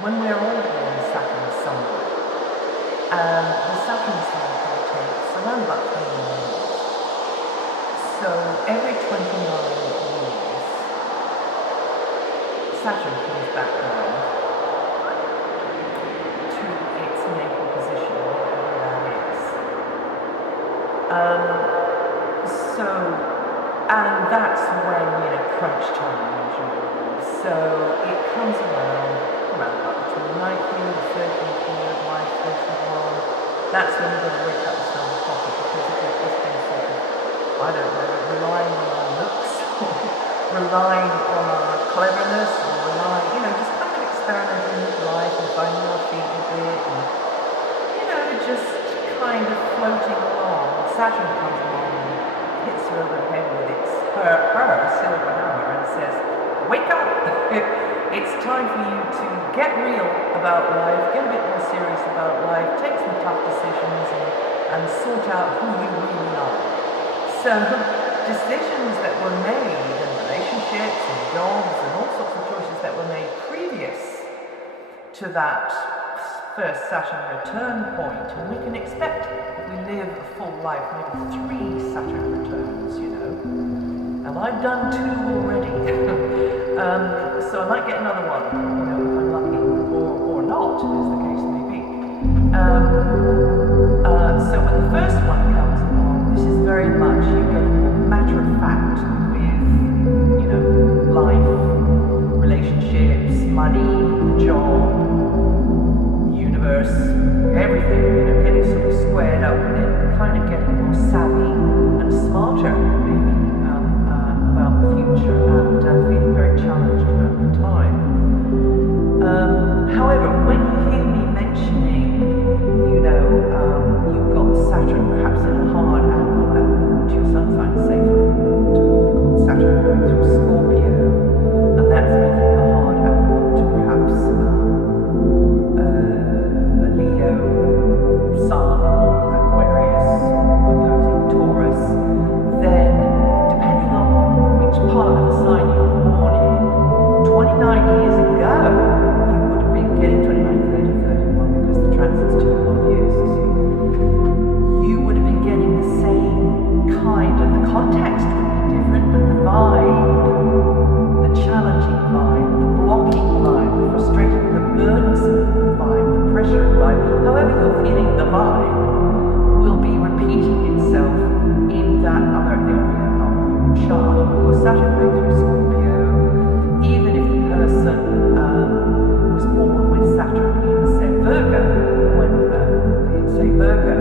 when we're all born Saturn somewhere, and the Saturn cycle takes around about 29 years. So every 29 years, Saturn comes back around to its natal position, whatever that is. And that's when, crunch time usually is. So it comes around about the 29th year, the 13th year of life, 31. That's when you've got to wake up and smell the coffee, because if you've just been sort of, I don't know, relying on our looks, or relying on our cleverness, or relying, just kind of experimenting with life and finding our feet a bit, and, just kind of floating along. Saturn comes along and hits you over the head with her silver hammer and says, wake up! It's time for you to get real about life, get a bit more serious about life, take some tough decisions and sort out who you really are. So decisions that were made in relationships and jobs and all sorts of choices that were made previous to that first Saturn return point, and we can expect, if we live a full life, maybe 3 Saturn returns, And I've done 2 already. So I might get another one, if I'm lucky, or not, as the case may be. So when the first one comes along, this is very much you getting more matter of fact with, life, relationships, money, the job, universe, everything, getting sort of squared up with it, kind of getting more savvy and smarter, maybe, about the future, and feeling very challenged about the time. However, when you hear me mentioning, you've got Saturn perhaps in a hard angle at the moment to your sun sign, say for a moment, Saturn going through Scorpio, and that's making a hard angle to perhaps a Leo, Sun, or Aquarius, opposing Taurus, then depending on which part of the sign you were born in, 29 years ago, you would have been getting 29, 30, 31, because the transit's 2.5 years, you see. You would have been getting the same kind of, the context would be different, but the vibe, the challenging vibe, the blocking vibe, the frustrating, the burdensome vibe, the pressuring vibe, however you're feeling the vibe, will be repeating itself in that other area of your chart. Of course, Saturn going through Scorpio, even if the person was born with Saturn in, say, Virgo,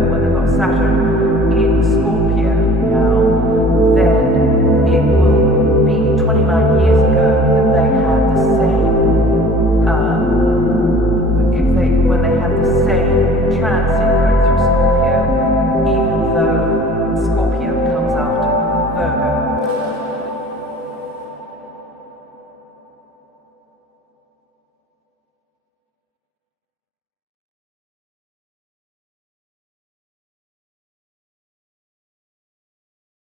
when they got Saturn